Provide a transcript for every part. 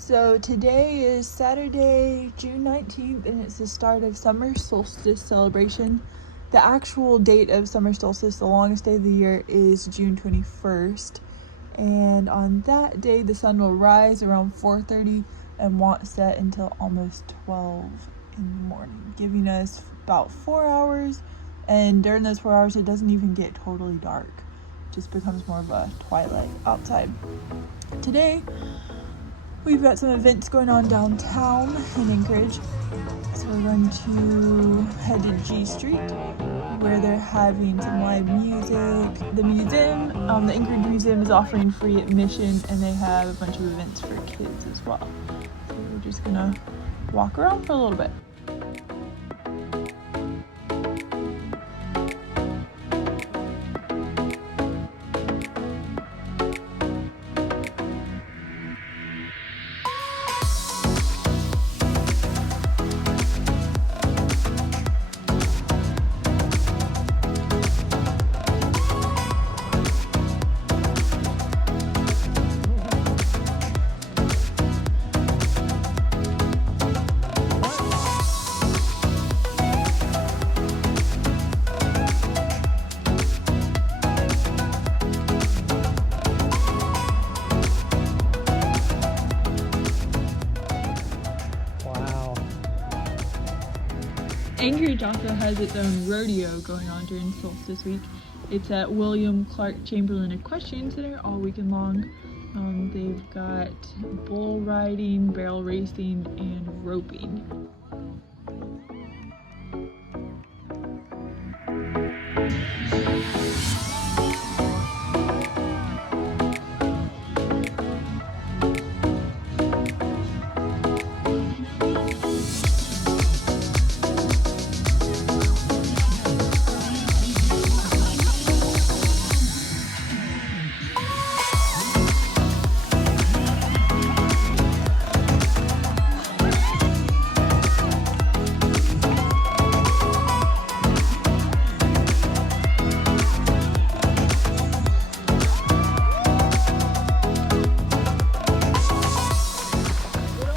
So today is Saturday, June 19th, and it's the start of summer solstice celebration. The actual date of summer solstice, the longest day of the year, is June 21st. And on that day, the sun will rise around 4:30 and won't set until almost 12 in the morning, giving us about 4 hours. And during those 4 hours, it doesn't even get totally dark. It just becomes more of a twilight outside. Today, we've got some events going on downtown in Anchorage. So we're going to head to G Street, where they're having some live music. The museum, the Anchorage Museum, is offering free admission, and they have a bunch of events for kids as well. So we're just gonna walk around for a little bit. Anchorage also has its own rodeo going on during Solstice week. It's at William Clark Chamberlain Equestrian Center all weekend long. They've got bull riding, barrel racing, and roping.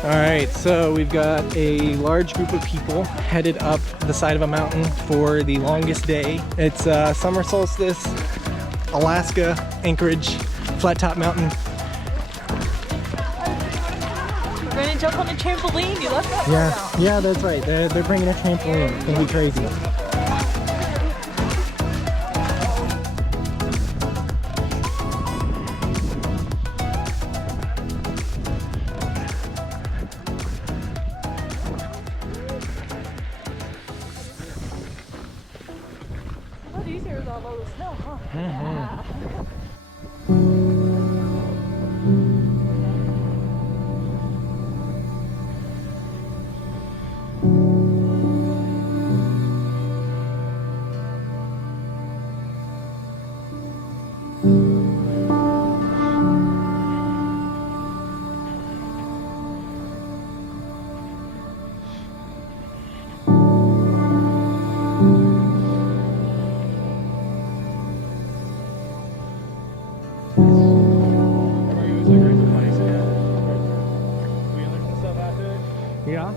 Alright, so we've got a large group of people headed up the side of a mountain for the longest day. It's summer solstice, Alaska, Anchorage, Flat Top Mountain. We're gonna jump on a trampoline. You left that Yeah, part out. yeah, that's right. They're bringing a trampoline. It's gonna be crazy. These here is all over snow, huh? Yeah.